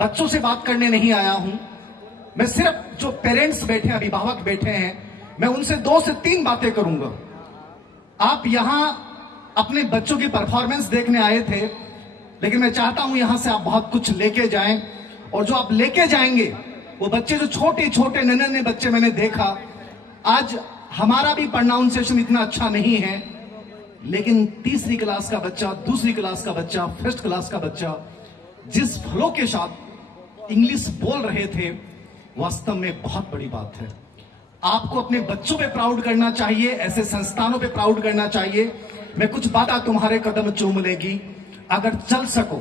बच्चों से बात करने नहीं आया हूं। मैं सिर्फ जो पेरेंट्स बैठे हैं, अभिभावक बैठे हैं, मैं उनसे 2 से 3 बातें करूंगा। आप यहां अपने बच्चों की परफॉर्मेंस देखने आए थे, लेकिन मैं चाहता हूं यहां से आप बहुत कुछ लेके जाएं। और जो आप लेके जाएंगे, वो बच्चे जो छोटे छोटे नन्हे बच्चे मैंने देखा, आज हमारा भी प्रोनाउंसिएशन इतना अच्छा नहीं है, लेकिन तीसरी क्लास का बच्चा, दूसरी क्लास का बच्चा, फर्स्ट क्लास का बच्चा जिस फ्लो के साथ इंग्लिश बोल रहे थे, वास्तव में बहुत बड़ी बात है। आपको अपने बच्चों पे प्राउड करना चाहिए, ऐसे संस्थानों पे प्राउड करना चाहिए। मैं कुछ बातें तुम्हारे कदम चूम लेगी। अगर चल सको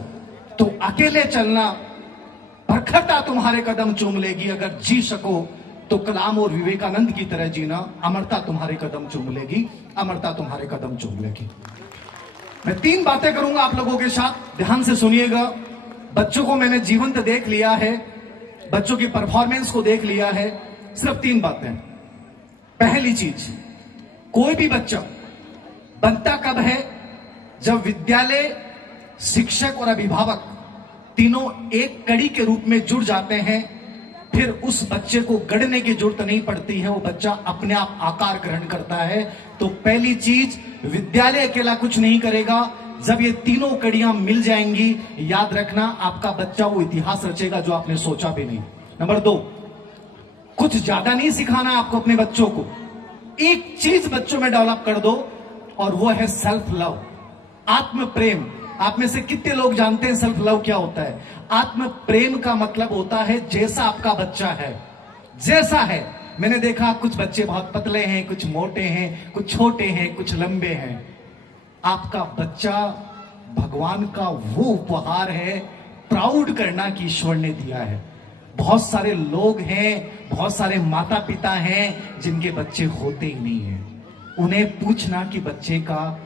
तो अकेले चलना, प्रखरता तुम्हारे कदम चूम लेगी। अगर जी सको तो कलाम और विवेकानंद की तरह जीना, अमरता तुम्हारे कदम चूम लेगी, अमरता तुम्हारे कदम चूम लेगी। मैं 3 बातें करूंगा आप लोगों के साथ, ध्यान से सुनिएगा। बच्चों को मैंने जीवंत देख लिया है, बच्चों की परफॉर्मेंस को देख लिया है। सिर्फ 3 बातें। पहली चीज, कोई भी बच्चा बनता कब है? जब विद्यालय, शिक्षक और अभिभावक तीनों एक कड़ी के रूप में जुड़ जाते हैं, फिर उस बच्चे को गढ़ने की जरूरत नहीं पड़ती है, वो बच्चा अपने आप आकार ग्रहण करता है। तो पहली चीज, विद्यालय अकेला कुछ नहीं करेगा। जब ये तीनों कड़ियां मिल जाएंगी, याद रखना आपका बच्चा वो इतिहास रचेगा जो आपने सोचा भी नहीं। नंबर 2, कुछ ज्यादा नहीं सिखाना आपको अपने बच्चों को, एक चीज बच्चों में डेवलप कर दो, और वो है सेल्फ लव, आत्म प्रेम। आप में से कितने लोग जानते हैं सेल्फ लव क्या होता है? आत्म प्रेम का मतलब होता है जैसा आपका बच्चा है, जैसा है। मैंने देखा कुछ बच्चे बहुत पतले हैं, कुछ मोटे हैं, कुछ छोटे हैं, कुछ लंबे हैं। आपका बच्चा भगवान का वो उपहार है, प्राउड करना कि ईश्वर ने दिया है। बहुत सारे लोग हैं, बहुत सारे माता पिता हैं जिनके बच्चे होते ही नहीं हैं। उन्हें पूछना कि बच्चे का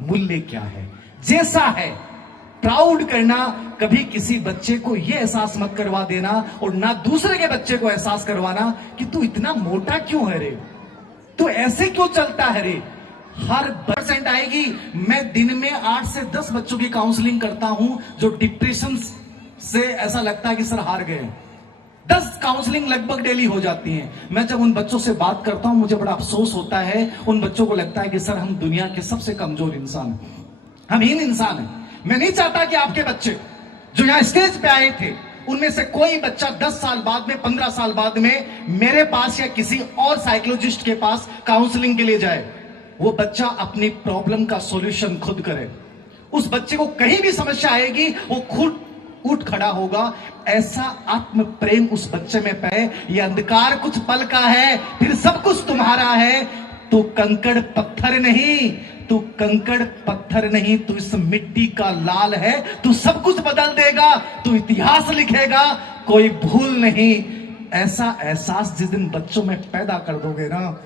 मूल्य क्या है, जैसा है प्राउड करना। कभी किसी बच्चे को यह एहसास मत करवा देना, और ना दूसरे के बच्चे को एहसास करवाना कि तू इतना मोटा क्यों है रे, तू ऐसे क्यों चलता है रे। हर % आएगी। मैं दिन में 8 से 10 बच्चों की काउंसलिंग करता हूं जो डिप्रेशन से ऐसा लगता है कि सर हार गए। 10 काउंसलिंग लगभग डेली हो जाती हैं। मैं जब उन बच्चों से बात करता हूं, मुझे बड़ा अफसोस होता है। उन बच्चों को लगता है कि सर हम दुनिया के सबसे कमजोर इंसान हैं, हम हीन इंसान हैं। मैं नहीं चाहता कि आपके बच्चे जो यहां स्टेज पे आए थे, उनमें से कोई बच्चा 10 साल बाद में, 15 साल बाद में मेरे पास या किसी और साइकोलॉजिस्ट के पास काउंसलिंग के लिए जाए। वो बच्चा अपनी प्रॉब्लम का सॉल्यूशन खुद करे। उस बच्चे को कहीं भी समस्या आएगी, वो खुद उठ खड़ा होगा। ऐसा आत्म प्रेम उस बच्चे में पाए। ये अंधकार कुछ पल का है, फिर सब कुछ तुम्हारा है। तू कंकड़ पत्थर नहीं, तू कंकड़ पत्थर नहीं, तू इस मिट्टी का लाल है। तू सब कुछ बदल देगा, तू इतिहास लिखेगा, कोई भूल नहीं। ऐसा एहसास जिस दिन बच्चों में पैदा कर दोगे ना,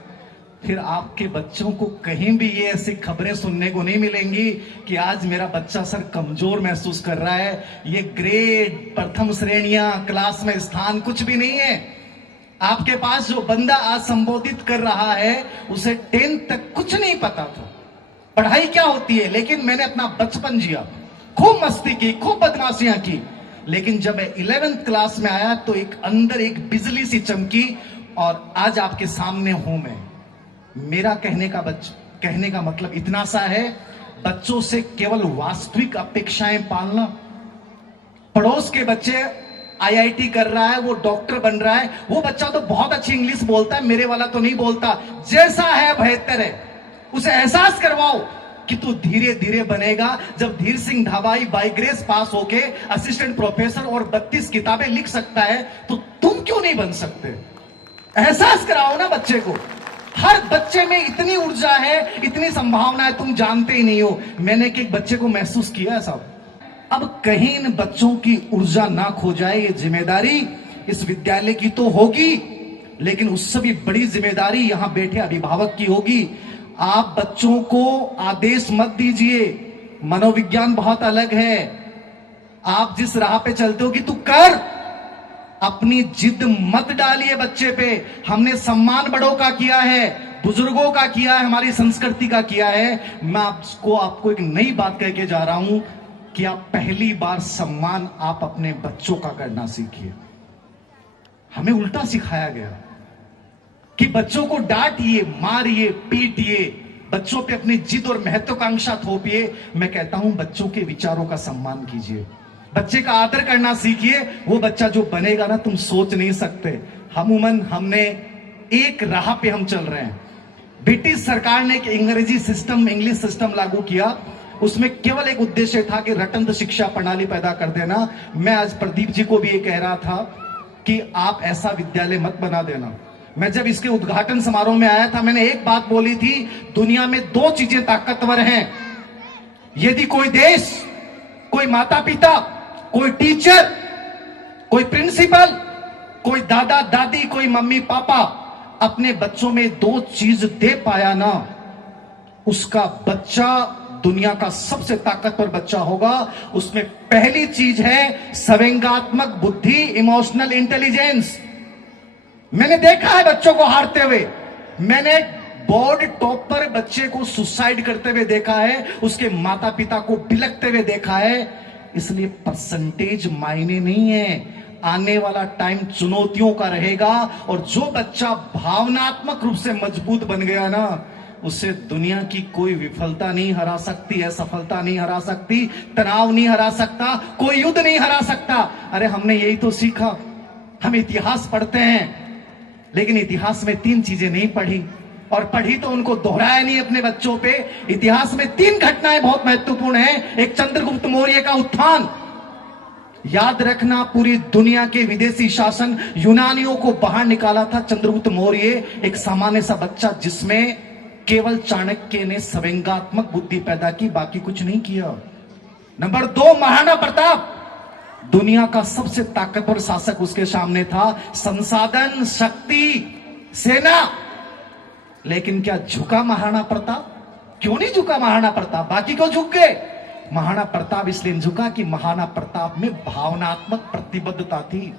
फिर आपके बच्चों को कहीं भी ये ऐसी खबरें सुनने को नहीं मिलेंगी कि आज मेरा बच्चा सर कमजोर महसूस कर रहा है। ये ग्रेड, प्रथम श्रेणियां, क्लास में स्थान कुछ भी नहीं है। आपके पास जो बंदा आज संबोधित कर रहा है, उसे 10 तक कुछ नहीं पता था पढ़ाई क्या होती है। लेकिन मैंने अपना बचपन जिया, खूब मस्ती की, खूब बदमाशियां की। लेकिन जब मैं 11th क्लास में आया तो एक अंदर एक बिजली सी चमकी, और आज आपके सामने हूं मैं। मेरा कहने का मतलब इतना सा है, बच्चों से केवल वास्तविक अपेक्षाएं पालना। पड़ोस के बच्चे IIT कर रहा है, वो डॉक्टर बन रहा है, वो बच्चा तो बहुत अच्छी इंग्लिश बोलता है, मेरे वाला तो नहीं बोलता। जैसा है बेहतर है, उसे एहसास करवाओ कि तू धीरे धीरे बनेगा। जब धीर सिंह ढाबाई बाय ग्रेस पास होके असिस्टेंट प्रोफेसर और 32 किताबें लिख सकता है, तो तुम क्यों नहीं बन सकते? एहसास कराओ ना बच्चे को। हर बच्चे में इतनी ऊर्जा है, इतनी संभावना है, तुम जानते ही नहीं हो। मैंने एक बच्चे को महसूस किया है साहब। अब कहीं इन बच्चों की ऊर्जा ना खो जाए, ये जिम्मेदारी इस विद्यालय की तो होगी, लेकिन उससे भी बड़ी जिम्मेदारी यहां बैठे अभिभावक की होगी। आप बच्चों को आदेश मत दीजिए, मनोविज्ञान बहुत अलग है। आप जिस राह पे चलते हो कि तू कर, अपनी जिद मत डालिए बच्चे पे। हमने सम्मान बड़ों का किया है, बुजुर्गों का किया है, हमारी संस्कृति का किया है। मैं आपको एक नई बात कह के जा रहा हूं, कि आप पहली बार सम्मान आप अपने बच्चों का करना सीखिए। हमें उल्टा सिखाया गया कि बच्चों को डांटिए, मारिए, पीटिए, बच्चों पे अपनी जिद और महत्वाकांक्षा थोपिए। मैं कहता हूं बच्चों के विचारों का सम्मान कीजिए, बच्चे का आदर करना सीखिए। वो बच्चा जो बनेगा ना, तुम सोच नहीं सकते। हमने एक राह पे हम चल रहे हैं। ब्रिटिश सरकार ने एक इंग्लिश सिस्टम लागू किया। उसमें केवल एक उद्देश्य था कि रटंत शिक्षा प्रणाली पैदा कर देना। मैं आज प्रदीप जी को भी ये कह रहा था कि आप ऐसा विद्यालय मत बना देना। मैं जब इसके उद्घाटन समारोह में आया था, मैंने एक बात बोली थी, दुनिया में दो चीजें ताकतवर हैं। यदि कोई देश, कोई माता पिता, कोई टीचर, कोई प्रिंसिपल, कोई दादा दादी, कोई मम्मी पापा अपने बच्चों में दो चीज दे पाया ना, उसका बच्चा दुनिया का सबसे ताकतवर बच्चा होगा। उसमें पहली चीज है संवेगात्मक बुद्धि, इमोशनल इंटेलिजेंस। मैंने देखा है बच्चों को हारते हुए, मैंने बोर्ड टॉपर बच्चे को सुसाइड करते हुए देखा है, उसके माता पिता को बिलकते हुए देखा है। इसलिए परसेंटेज मायने नहीं है, आने वाला टाइम चुनौतियों का रहेगा। और जो बच्चा भावनात्मक रूप से मजबूत बन गया ना, उसे दुनिया की कोई विफलता नहीं हरा सकती है, सफलता नहीं हरा सकती, तनाव नहीं हरा सकता, कोई युद्ध नहीं हरा सकता। अरे हमने यही तो सीखा। हम इतिहास पढ़ते हैं, लेकिन इतिहास में तीन चीजें नहीं पढ़ी, और पढ़ी तो उनको दोहराया नहीं अपने बच्चों पे। इतिहास में तीन घटनाएं बहुत महत्वपूर्ण हैं। एक, चंद्रगुप्त मौर्य का उत्थान। याद रखना, पूरी दुनिया के विदेशी शासन यूनानियों को बाहर निकाला था चंद्रगुप्त मौर्य, एक सामान्य सा बच्चा, जिसमें केवल चाणक्य ने संवेगात्मक बुद्धि पैदा की, बाकी कुछ नहीं किया। नंबर 2, महाराणा प्रताप। दुनिया का सबसे ताकतवर शासक उसके सामने था, संसाधन, शक्ति, सेना। लेकिन क्या झुका महाराणा प्रताप? क्यों नहीं झुका महाराणा प्रताप? बाकी क्यों झुक गए? महाराणा प्रताप इसलिए झुका कि महाराणा प्रताप में भावनात्मक प्रतिबद्धता थी।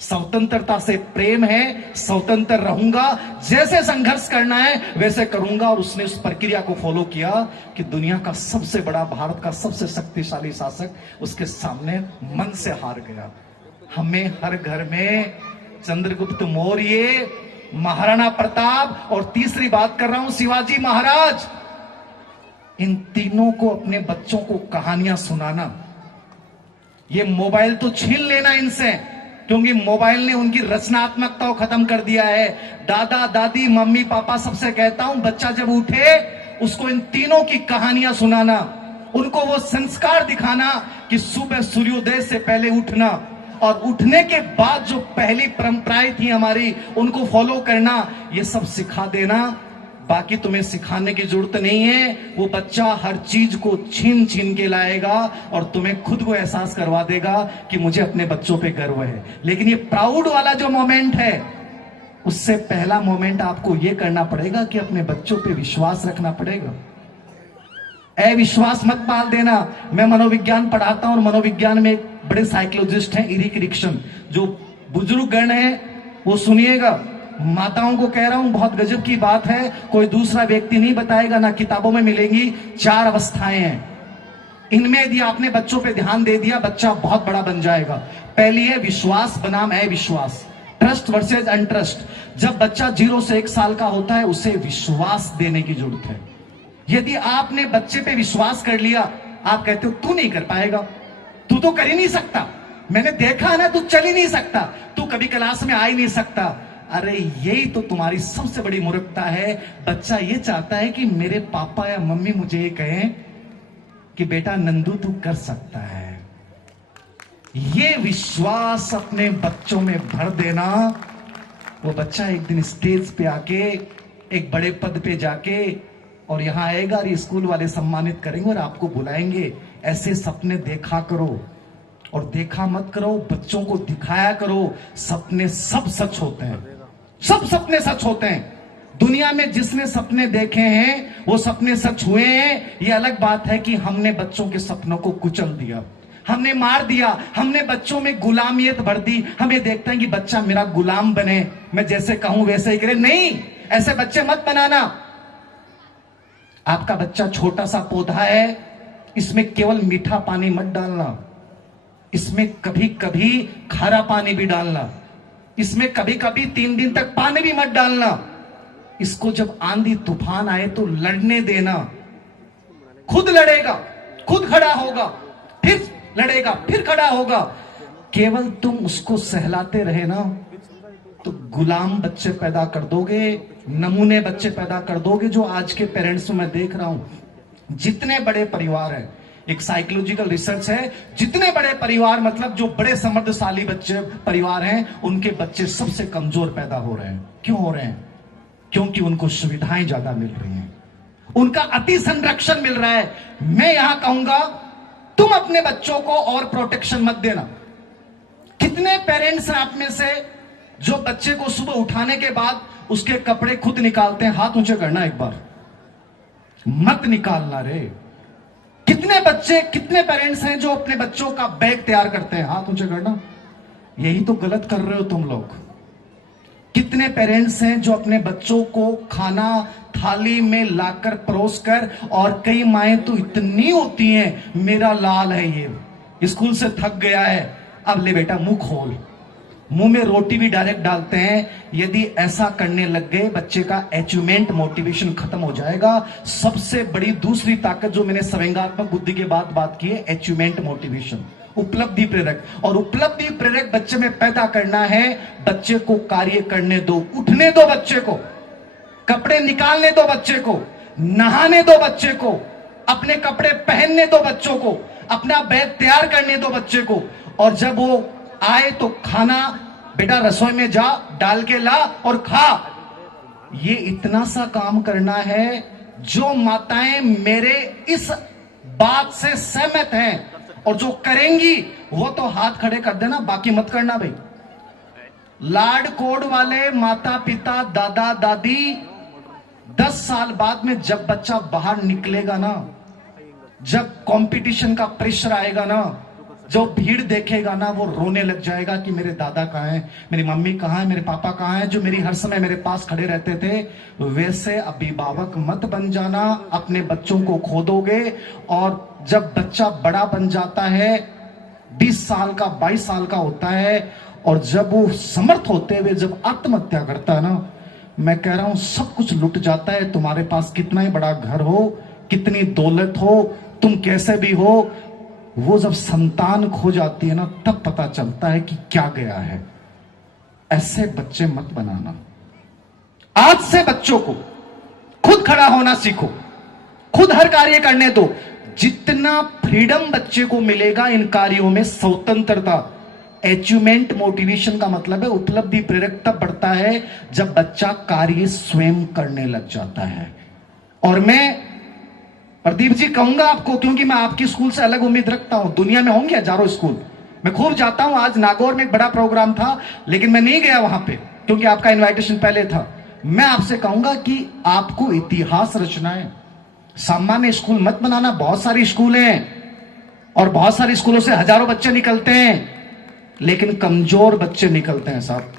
स्वतंत्रता से प्रेम है, स्वतंत्र रहूंगा, जैसे संघर्ष करना है वैसे करूंगा। और उसने उस प्रक्रिया को फॉलो किया कि दुनिया का सबसे बड़ा, भारत का सबसे शक्तिशाली शासक उसके सामने मन से हार गया। हमें हर घर में चंद्रगुप्त मौर्य, महाराणा प्रताप, और तीसरी बात कर रहा हूं शिवाजी महाराज, इन तीनों को अपने बच्चों को कहानियां सुनाना। ये मोबाइल तो छीन लेना इनसे, क्योंकि मोबाइल ने उनकी रचनात्मकता को खत्म कर दिया है। दादा दादी, मम्मी पापा, सबसे कहता हूं, बच्चा जब उठे उसको इन तीनों की कहानियां सुनाना, उनको वो संस्कार दिखाना कि सुबह सूर्योदय से पहले उठना, और उठने के बाद जो पहली परंपराएं थी हमारी, उनको फॉलो करना, ये सब सिखा देना। बाकी तुम्हें सिखाने की जरूरत नहीं है। वो बच्चा हर चीज को छीन छीन के लाएगा और तुम्हें खुद को एहसास करवा देगा कि मुझे अपने बच्चों पे गर्व है। लेकिन ये प्राउड वाला जो मोमेंट है, उससे पहला मोमेंट आपको ये करना पड़ेगा कि अपने बच्चों पे विश्वास रखना पड़ेगा। अविश्वास मत पाल देना। मैं मनोविज्ञान पढ़ाता हूं, और मनोविज्ञान में एक बड़े साइकोलॉजिस्ट हैं, इरिक एरिक्सन, जो बुजुर्ग गण हैं, वो सुनिएगा। माताओं को कह रहा हूं, बहुत गजब की बात है, कोई दूसरा व्यक्ति नहीं बताएगा, ना किताबों में मिलेंगी। 4 अवस्थाएं हैं, इनमें यदि आपने बच्चों पे ध्यान दे दिया, बच्चा बहुत बड़ा बन जाएगा। पहली है विश्वास बनाम अविश्वास, ट्रस्ट वर्सेज अनट्रस्ट। जब बच्चा 0 से 1 साल का होता है, उसे विश्वास देने की जरूरत है। यदि आपने बच्चे पे विश्वास कर लिया, आप कहते हो तू नहीं कर पाएगा, तू तो कर ही नहीं सकता, मैंने देखा है ना, तू चल ही नहीं सकता, तू कभी क्लास में आ ही नहीं सकता। अरे यही तो तुम्हारी सबसे बड़ी मूर्खता है। बच्चा ये चाहता है कि मेरे पापा या मम्मी मुझे ये कहें कि बेटा नंदू तू कर सकता है। ये विश्वास अपने बच्चों में भर देना, वो बच्चा एक दिन स्टेज पे आके, एक बड़े पद पे जाके, और यहां आएगा और ये स्कूल वाले सम्मानित करेंगे और आपको बुलाएंगे। ऐसे सपने देखा करो, और देखा मत करो, बच्चों को दिखाया करो। सपने सब सच होते हैं, सब सपने सच होते हैं। दुनिया में जिसने सपने देखे हैं वो सपने सच हुए हैं। ये अलग बात है कि हमने बच्चों के सपनों को कुचल दिया, हमने मार दिया, हमने बच्चों में गुलामियत भर दी। हम ये देखते हैं कि बच्चा मेरा गुलाम बने, मैं जैसे कहूं वैसे ही करे। नहीं, ऐसे बच्चे मत बनाना। आपका बच्चा छोटा सा पौधा है, इसमें केवल मीठा पानी मत डालना, इसमें कभी कभी खारा पानी भी डालना, इसमें कभी कभी 3 दिन तक पानी भी मत डालना। इसको जब आंधी तूफान आए तो लड़ने देना, खुद लड़ेगा, खुद खड़ा होगा, फिर लड़ेगा, फिर खड़ा होगा। केवल तुम उसको सहलाते रहे ना तो गुलाम बच्चे पैदा कर दोगे, नमूने बच्चे पैदा कर दोगे। जो आज के पेरेंट्स में मैं देख रहा हूं, जितने बड़े परिवार हैं, एक साइकोलॉजिकल रिसर्च है, जितने बड़े परिवार मतलब जो बड़े समृद्धशाली बच्चे परिवार हैं, उनके बच्चे सबसे कमजोर पैदा हो रहे हैं। क्यों हो रहे हैं? क्योंकि उनको सुविधाएं ज्यादा मिल रही हैं, उनका अति संरक्षण मिल रहा है। मैं यहां कहूंगा तुम अपने बच्चों को और प्रोटेक्शन मत देना। कितने पेरेंट्स हैं आप में से जो बच्चे को सुबह उठाने के बाद उसके कपड़े खुद निकालते हैं? हाथ ऊंचे करना एक बार, मत निकालना रे। कितने बच्चे, कितने पेरेंट्स हैं जो अपने बच्चों का बैग तैयार करते हैं? हाथ ऊंचे करना। यही तो गलत कर रहे हो तुम लोग। कितने पेरेंट्स हैं जो अपने बच्चों को खाना थाली में लाकर परोस कर, और कई माएं तो इतनी होती हैं, मेरा लाल है ये, स्कूल से थक गया है, अब ले बेटा मुंह खोल, मुंह में रोटी भी डायरेक्ट डालते हैं। यदि ऐसा करने लग गए, बच्चे का अचीवमेंट मोटिवेशन खत्म हो जाएगा। सबसे बड़ी दूसरी ताकत जो मैंने संवेगात्मक बुद्धि के बाद बात की है, अचीवमेंट मोटिवेशन, उपलब्धि प्रेरक। और उपलब्धि प्रेरक बच्चे में पैदा करना है। बच्चे को कार्य करने दो, उठने दो बच्चे को, कपड़े निकालने दो बच्चे को, नहाने दो बच्चे को, अपने कपड़े पहनने दो बच्चों को, अपना बैग तैयार करने दो बच्चे को। और जब वो आए तो खाना, बेटा रसोई में जा, डाल के ला और खा। ये इतना सा काम करना है। जो माताएं मेरे इस बात से सहमत हैं और जो करेंगी वो तो हाथ खड़े कर देना, बाकी मत करना भाई। लाड कोड वाले माता पिता, दादा दादी, 10 साल बाद में जब बच्चा बाहर निकलेगा ना, जब कंपटीशन का प्रेशर आएगा ना, जो भीड़ देखेगा ना, वो रोने लग जाएगा कि मेरे दादा कहां हैं, मेरी मम्मी कहां है, मेरे पापा कहां हैं, जो मेरी हर समय मेरे पास खड़े रहते थे। वैसे अभिभावक मत बन जाना, अपने बच्चों को खो दोगे। और जब बच्चा बड़ा बन जाता है, 20 साल का, 22 साल का होता है, और जब वो समर्थ होते हुए जब आत्महत्या करता है ना, मैं कह रहा हूं सब कुछ लुट जाता है। तुम्हारे पास कितना ही बड़ा घर हो, कितनी दौलत हो, तुम कैसे भी हो, वो जब संतान खो जाती है ना, तब पता चलता है कि क्या गया है। ऐसे बच्चे मत बनाना। आज से बच्चों को खुद खड़ा होना सीखो, खुद हर कार्य करने दो। जितना फ्रीडम बच्चे को मिलेगा इन कार्यों में, स्वतंत्रता, अचीवमेंट मोटिवेशन का मतलब है उपलब्धि प्रेरक तब बढ़ता है जब बच्चा कार्य स्वयं करने लग जाता है। और मैं प्रदीप जी कहूंगा आपको, क्योंकि मैं आपकी स्कूल से अलग उम्मीद रखता हूं। दुनिया में होंगे हजारों स्कूल, मैं खूब जाता हूं। आज नागौर में एक बड़ा प्रोग्राम था, लेकिन मैं नहीं गया वहां पे क्योंकि आपका इनविटेशन पहले था। मैं आपसे कहूंगा कि आपको इतिहास रचना है, सामान्य स्कूल मत बनाना। बहुत सारी स्कूल हैं और बहुत सारी स्कूलों से हजारों बच्चे निकलते हैं, लेकिन कमजोर बच्चे निकलते हैं साहब।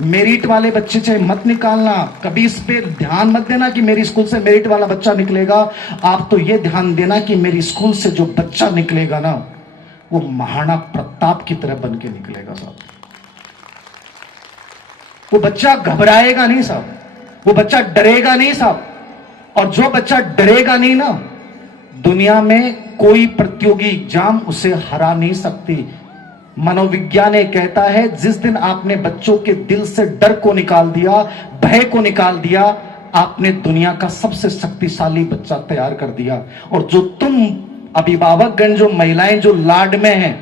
मेरिट वाले बच्चे चाहे मत निकालना, कभी इस पे ध्यान मत देना कि मेरी स्कूल से मेरिट वाला बच्चा निकलेगा। आप तो ये ध्यान देना कि मेरी स्कूल से जो बच्चा निकलेगा ना, वो महाराणा प्रताप की तरह बन के निकलेगा साहब। वो बच्चा घबराएगा नहीं साहब, वो बच्चा डरेगा नहीं साहब। और जो बच्चा डरेगा नहीं ना, दुनिया में कोई प्रतियोगी एग्जाम उसे हरा नहीं सकती। मनोविज्ञान ये कहता है, जिस दिन आपने बच्चों के दिल से डर को निकाल दिया, भय को निकाल दिया, आपने दुनिया का सबसे शक्तिशाली बच्चा तैयार कर दिया। और जो तुम अभिभावकगण, जो महिलाएं जो लाड में हैं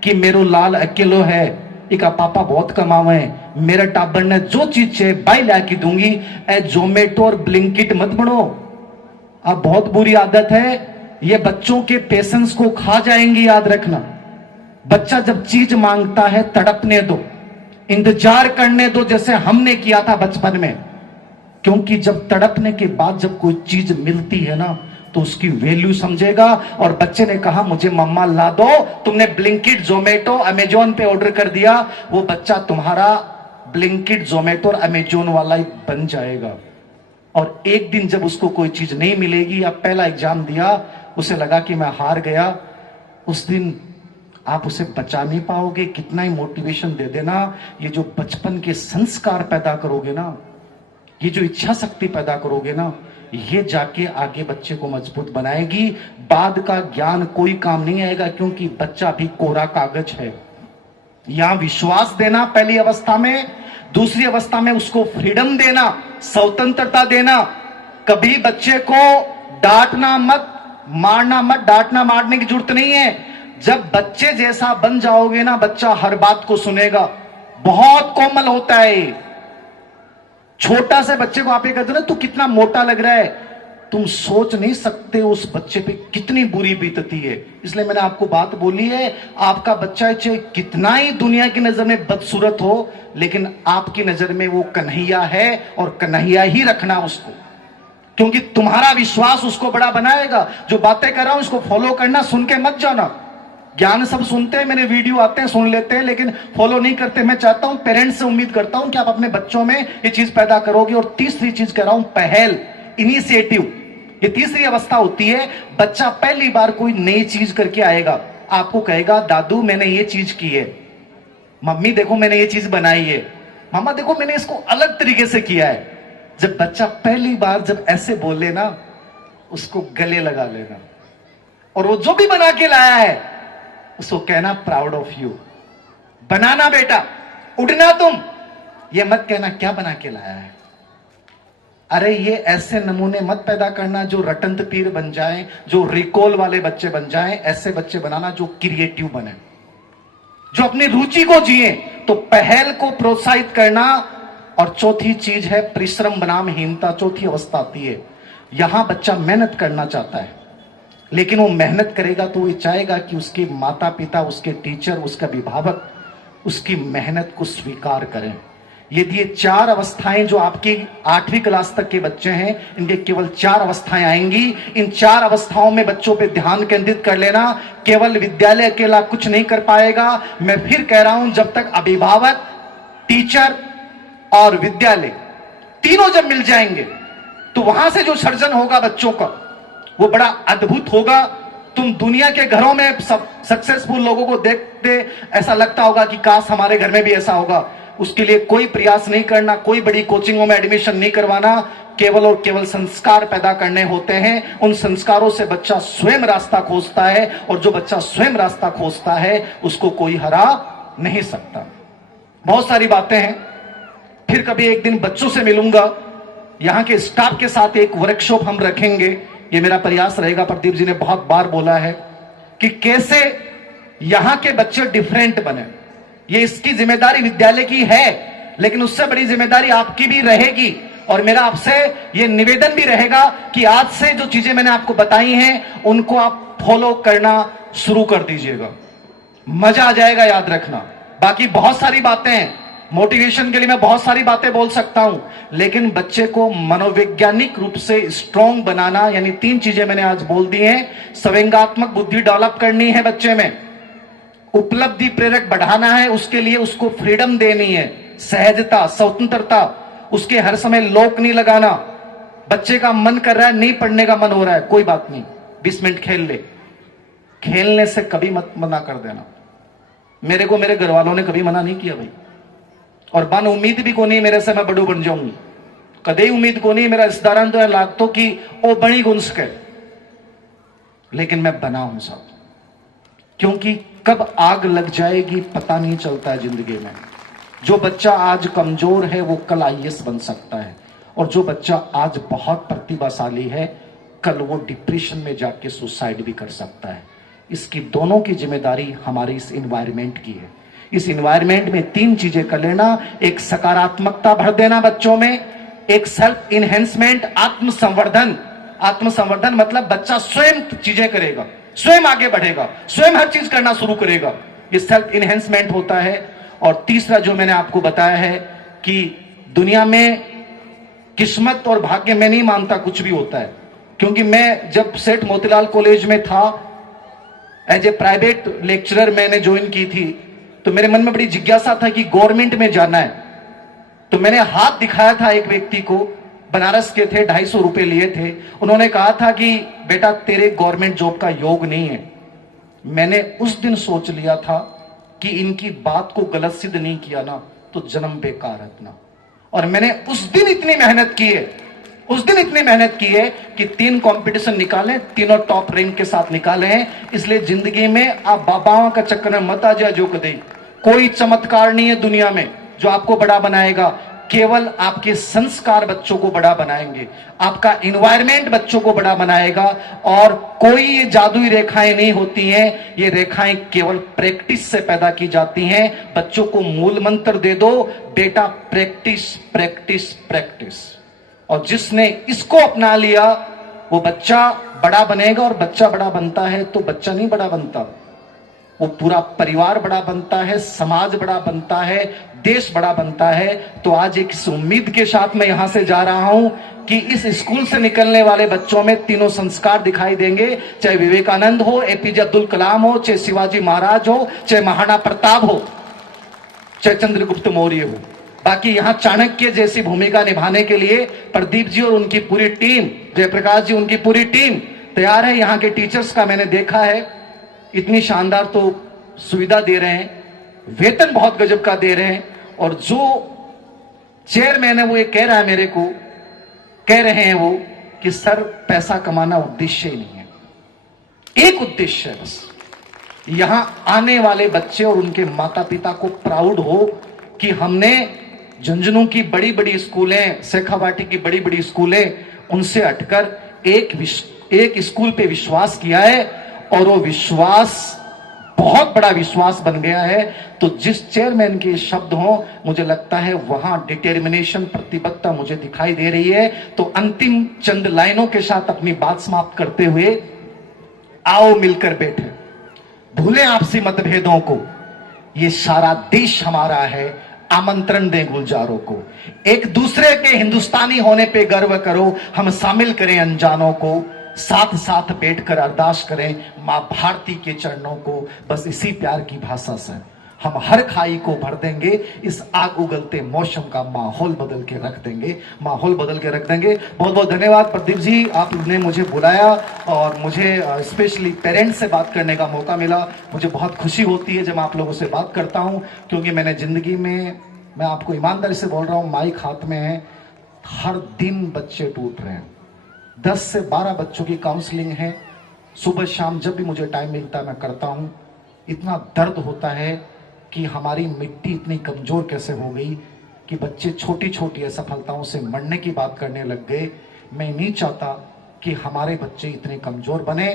कि मेरो लाल अकेलो है, इका पापा बहुत कमावे हैं, मेरे टाबर ने जो चीज है बाई ला के दूंगी, ए जोमेटो और ब्लिंकिट मत बनो। अब बहुत बुरी आदत है, ये बच्चों के पेशेंस को खा जाएंगी, याद रखना। बच्चा जब चीज मांगता है तड़पने दो, इंतजार करने दो, जैसे हमने किया था बचपन में। क्योंकि जब तड़पने के बाद जब कोई चीज मिलती है ना, तो उसकी वैल्यू समझेगा। और बच्चे ने कहा मुझे मम्मा ला दो, तुमने ब्लिंकिट, जोमेटो, अमेजोन पे ऑर्डर कर दिया, वो बच्चा तुम्हारा ब्लिंकिट, जोमेटो और अमेजोन वाला ही बन जाएगा। और एक दिन जब उसको कोई चीज नहीं मिलेगी, या पहला एग्जाम दिया, उसे लगा कि मैं हार गया, उस दिन आप उसे बचा नहीं पाओगे। कितना ही मोटिवेशन दे देना, ये जो बचपन के संस्कार पैदा करोगे ना, ये जो इच्छा शक्ति पैदा करोगे ना, ये जाके आगे बच्चे को मजबूत बनाएगी। बाद का ज्ञान कोई काम नहीं आएगा, क्योंकि बच्चा भी कोरा कागज है। यहां विश्वास देना पहली अवस्था में, दूसरी अवस्था में उसको फ्रीडम देना, स्वतंत्रता देना। कभी बच्चे को डांटना मत, मारना मत। डांटना मारने की जरूरत नहीं है। जब बच्चे जैसा बन जाओगे ना, बच्चा हर बात को सुनेगा। बहुत कोमल होता है। छोटा से बच्चे को आप ये कहते हो ना, तू कितना मोटा लग रहा है, तुम सोच नहीं सकते उस बच्चे पे कितनी बुरी बीतती है। इसलिए मैंने आपको बात बोली है, आपका बच्चा चाहे कितना ही दुनिया की नजर में बदसूरत हो, लेकिन आपकी नजर में वो कन्हैया है, और कन्हैया ही रखना उसको, क्योंकि तुम्हारा विश्वास उसको बड़ा बनाएगा। जो बातें कर रहा हूं इसको फॉलो करना, सुन के मत जाना। ज्ञान सब सुनते हैं, मेरे वीडियो आते हैं, सुन लेते हैं, लेकिन फॉलो नहीं करते। मैं चाहता हूं, पेरेंट्स से उम्मीद करता हूं कि आप अपने बच्चों में ये चीज पैदा करोगे। और तीसरी चीज कह रहा हूं, पहल, इनिशिएटिव। ये तीसरी अवस्था होती है, बच्चा पहली बार कोई नई चीज करके आएगा, आपको कहेगा दादू मैंने ये चीज की है, मम्मी देखो मैंने ये चीज बनाई है, मामा देखो मैंने इसको अलग तरीके से किया है। जब बच्चा पहली बार जब ऐसे बोले ना, उसको गले लगा लेना, और वो जो भी बना के लाया है उसको कहना प्राउड ऑफ यू। बनाना बेटा, उड़ना तुम, ये मत कहना क्या बना के लाया है। अरे ये ऐसे नमूने मत पैदा करना जो रटंत पीर बन जाएं, जो रिकॉल वाले बच्चे बन जाएं। ऐसे बच्चे बनाना जो क्रिएटिव बने, जो अपनी रुचि को जिए। तो पहल को प्रोत्साहित करना। और चौथी चीज है परिश्रम बनाम हीनता। चौथी अवस्था आती है, यहां बच्चा मेहनत करना चाहता है, लेकिन वो मेहनत करेगा तो वो चाहेगा कि उसके माता पिता, उसके टीचर, उसका अभिभावक उसकी मेहनत को स्वीकार करें। यदि ये चार अवस्थाएं जो आपकी 8वीं क्लास तक के बच्चे हैं, इनके केवल 4 अवस्थाएं आएंगी। इन 4 अवस्थाओं में बच्चों पे ध्यान केंद्रित कर लेना। केवल विद्यालय अकेला कुछ नहीं कर पाएगा। मैं फिर कह रहा हूं, जब तक अभिभावक, टीचर और विद्यालय तीनों जब मिल जाएंगे, तो वहां से जो सर्जन होगा बच्चों का, वो बड़ा अद्भुत होगा। तुम दुनिया के घरों में सब सक्सेसफुल लोगों को देखते ऐसा लगता होगा कि काश हमारे घर में भी ऐसा होगा। उसके लिए कोई प्रयास नहीं करना, कोई बड़ी कोचिंगों में एडमिशन नहीं करवाना, केवल और केवल संस्कार पैदा करने होते हैं। उन संस्कारों से बच्चा स्वयं रास्ता खोजता है, और जो बच्चा स्वयं रास्ता खोजता है उसको कोई हरा नहीं सकता। बहुत सारी बातें हैं, फिर कभी एक दिन बच्चों से मिलूंगा। यहां के स्टाफ के साथ एक वर्कशॉप हम रखेंगे, ये मेरा प्रयास रहेगा। प्रदीप जी ने बहुत बार बोला है कि कैसे यहां के बच्चे डिफरेंट बने। ये इसकी जिम्मेदारी विद्यालय की है, लेकिन उससे बड़ी जिम्मेदारी आपकी भी रहेगी। और मेरा आपसे ये निवेदन भी रहेगा कि आज से जो चीजें मैंने आपको बताई हैं, उनको आप फॉलो करना शुरू कर दीजिएगा। मजा आ जाएगा, याद रखना। बाकी बहुत सारी बातें हैं, मोटिवेशन के लिए मैं बहुत सारी बातें बोल सकता हूं, लेकिन बच्चे को मनोवैज्ञानिक रूप से स्ट्रांग बनाना, यानी 3 चीजें मैंने आज बोल दी हैं। संवेगात्मक बुद्धि डेवलप करनी है बच्चे में, उपलब्धि प्रेरक बढ़ाना है, उसके लिए उसको फ्रीडम देनी है, सहजता, स्वतंत्रता। उसके हर समय लोक नहीं लगाना। बच्चे का मन कर रहा है, नहीं पढ़ने का मन हो रहा है, कोई बात नहीं, 20 मिनट खेल ले। खेलने से कभी मत मना कर देना। मेरे को मेरे घर वालों ने कभी मना नहीं किया भाई, और बन उम्मीद भी को नहीं मेरे से मैं बड़ू बन जाऊंगी, कदे उम्मीद को नहीं। मेरा रिश्तेदार तो लागतो कि वो बड़ी गुंस के, लेकिन मैं बना हूं सब, क्योंकि कब आग लग जाएगी पता नहीं चलता है जिंदगी में। जो बच्चा आज कमजोर है वो कल IAS बन सकता है, और जो बच्चा आज बहुत प्रतिभाशाली है कल वो डिप्रेशन में जाके सुसाइड भी कर सकता है। इसकी दोनों की जिम्मेदारी हमारी इस एनवायरनमेंट की है। इस एनवायरनमेंट में 3 चीजें कर लेना, एक सकारात्मकता भर देना बच्चों में, एक सेल्फ इनहेंसमेंट, आत्मसंवर्धन। आत्मसंवर्धन मतलब बच्चा स्वयं चीजें करेगा, स्वयं आगे बढ़ेगा, स्वयं हर चीज करना शुरू करेगा, ये सेल्फ इनहेंसमेंट होता है। और तीसरा जो मैंने आपको बताया है कि दुनिया में किस्मत और भाग्य में नहीं मानता कुछ भी होता है, क्योंकि मैं जब सेठ मोतीलाल कॉलेज में था एज ए प्राइवेट लेक्चरर मैंने ज्वाइन की थी, तो मेरे मन में बड़ी जिज्ञासा था कि गवर्नमेंट में जाना है। तो मैंने हाथ दिखाया था एक व्यक्ति को, बनारस के थे, 250 रुपए लिए थे। उन्होंने कहा था कि बेटा तेरे गवर्नमेंट जॉब का योग नहीं है। मैंने उस दिन सोच लिया था कि इनकी बात को गलत सिद्ध नहीं किया ना तो जन्म बेकार रखना। और मैंने उस दिन इतनी मेहनत की है, उस दिन इतनी मेहनत की है कि 3 कंपटीशन निकाले, तीनों टॉप रैंक के साथ निकाले हैं। इसलिए जिंदगी में आप बाबाओं का चक्कर में मत आ जाए। जो कदे कोई चमत्कार नहीं है दुनिया में जो आपको बड़ा बनाएगा, केवल आपके संस्कार बच्चों को बड़ा बनाएंगे, आपका एनवायरनमेंट बच्चों को बड़ा बनाएगा। और कोई ये जादुई रेखाएं नहीं होती हैं, ये रेखाएं केवल प्रैक्टिस से पैदा की जाती हैं। बच्चों को मूल मंत्र दे दो, बेटा प्रैक्टिस प्रैक्टिस प्रैक्टिस। और जिसने इसको अपना लिया वो बच्चा बड़ा बनेगा। और बच्चा बड़ा बनता है तो बच्चा नहीं बड़ा बनता, वो पूरा परिवार बड़ा बनता है, समाज बड़ा बनता है, देश बड़ा बनता है। तो आज एक इस उम्मीद के साथ मैं यहां से जा रहा हूं कि इस स्कूल से निकलने वाले बच्चों में तीनों संस्कार दिखाई देंगे, चाहे विवेकानंद हो, एपीजे अब्दुल कलाम हो, चाहे शिवाजी महाराज हो, चाहे महाराणा प्रताप हो, चाहे चंद्रगुप्त मौर्य हो। बाकी यहां चाणक्य जैसी भूमिका निभाने के लिए प्रदीप जी और उनकी पूरी टीम, जयप्रकाश जी उनकी पूरी टीम तैयार है। यहां के टीचर्स का मैंने देखा है, इतनी शानदार तो सुविधा दे रहे हैं, वेतन बहुत गजब का दे रहे हैं। और जो चेयरमैन है वो ये कह रहा है, मेरे को कह रहे हैं वो कि सर पैसा कमाना उद्देश्य ही नहीं है, एक उद्देश्य है बस, यहां आने वाले बच्चे और उनके माता पिता को प्राउड हो कि हमने झुंझुनू की बड़ी बड़ी स्कूलें, शेखावाटी की बड़ी बड़ी स्कूलें, उनसे हटकर एक स्कूल पे विश्वास किया है। और वो विश्वास बहुत बड़ा विश्वास बन गया है। तो जिस चेयरमैन के शब्द हो, मुझे लगता है वहां डिटर्मिनेशन, प्रतिबद्धता मुझे दिखाई दे रही है। तो अंतिम चंद लाइनों के साथ अपनी बात समाप्त करते हुए, आओ मिलकर बैठे, भूलें आपसी मतभेदों को, ये सारा देश हमारा है, आमंत्रण दें गुलजारों को, एक दूसरे के हिंदुस्तानी होने पे गर्व करो, हम शामिल करें अनजानों को, साथ साथ बैठकर अरदास करें मां भारती के चरणों को। बस इसी प्यार की भाषा से हम हर खाई को भर देंगे, इस आग उगलते मौसम का माहौल बदल के रख देंगे, माहौल बदल के रख देंगे। बहुत बहुत धन्यवाद प्रदीप जी, आपने मुझे बुलाया और मुझे स्पेशली पेरेंट्स से बात करने का मौका मिला। मुझे बहुत खुशी होती है जब मैं आप लोगों से बात करता हूं, क्योंकि मैंने जिंदगी में, मैं आपको ईमानदारी से बोल रहा हूं, माइक हाथ में है, हर दिन बच्चे टूट रहे हैं। 10 से 12 बच्चों की काउंसलिंग है, सुबह शाम जब भी मुझे टाइम मिलता है मैं करता हूं। इतना दर्द होता है कि हमारी मिट्टी इतनी कमजोर कैसे हो गई कि बच्चे छोटी छोटी असफलताओं से मरने की बात करने लग गए। मैं नहीं चाहता कि हमारे बच्चे इतने कमजोर बने।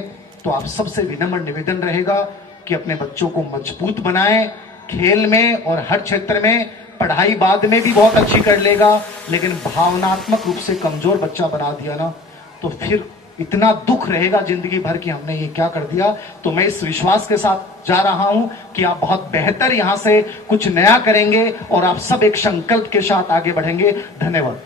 तो आप सबसे विनम्र निवेदन रहेगा कि अपने बच्चों को मजबूत बनाएं, खेल में और हर क्षेत्र में। पढ़ाई बाद में भी बहुत अच्छी कर लेगा, लेकिन भावनात्मक रूप से कमजोर बच्चा बना दिया ना तो फिर इतना दुख रहेगा जिंदगी भर कि हमने ये क्या कर दिया। तो मैं इस विश्वास के साथ जा रहा हूं कि आप बहुत बेहतर यहां से कुछ नया करेंगे और आप सब एक संकल्प के साथ आगे बढ़ेंगे। धन्यवाद।